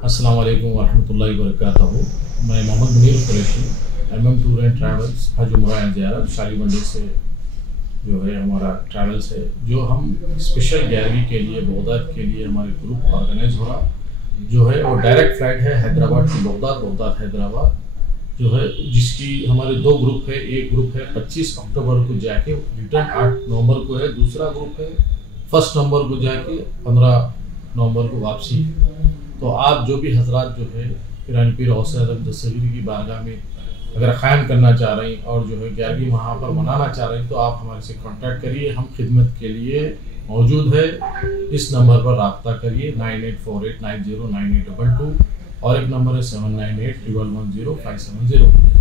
अस्सलाम वालेकुम वरहमतुल्लाहि वबरकातुहू। मैं Mohammad Munir Qureshi, MM tour and travels हज उम्रा एंड ज़ियारत शाली मंडी से जो है हमारा ट्रैवल्स है, जो हम स्पेशल 11वीं के लिए बगदाद के लिए हमारे ग्रुप ऑर्गेनाइज हो रहा जो है, और डायरेक्ट फ़्लाइट है Hyderabad to Baghdad, Baghdad Hyderabad जो है, जिसकी हमारे दो ग्रुप है। एक ग्रुप है 25 अक्टूबर को जाके रिटर्न 8 नवंबर को है, दूसरा ग्रुप है 1 नवंबर को जाके 15 नवंबर को वापसी। तो आप जो भी हजरात जो है ईरानी पीर गौसे आज़म दस्तगीर की बारगाह में अगर क़याम करना चाह रहे हैं और जो है 11वीं वहाँ पर मनाना चाह रहे हैं, तो आप हमारे से कांटेक्ट करिए। हम खिदमत के लिए मौजूद है। इस नंबर पर रब्ता करिए 9848909822 और एक नंबर है 79811057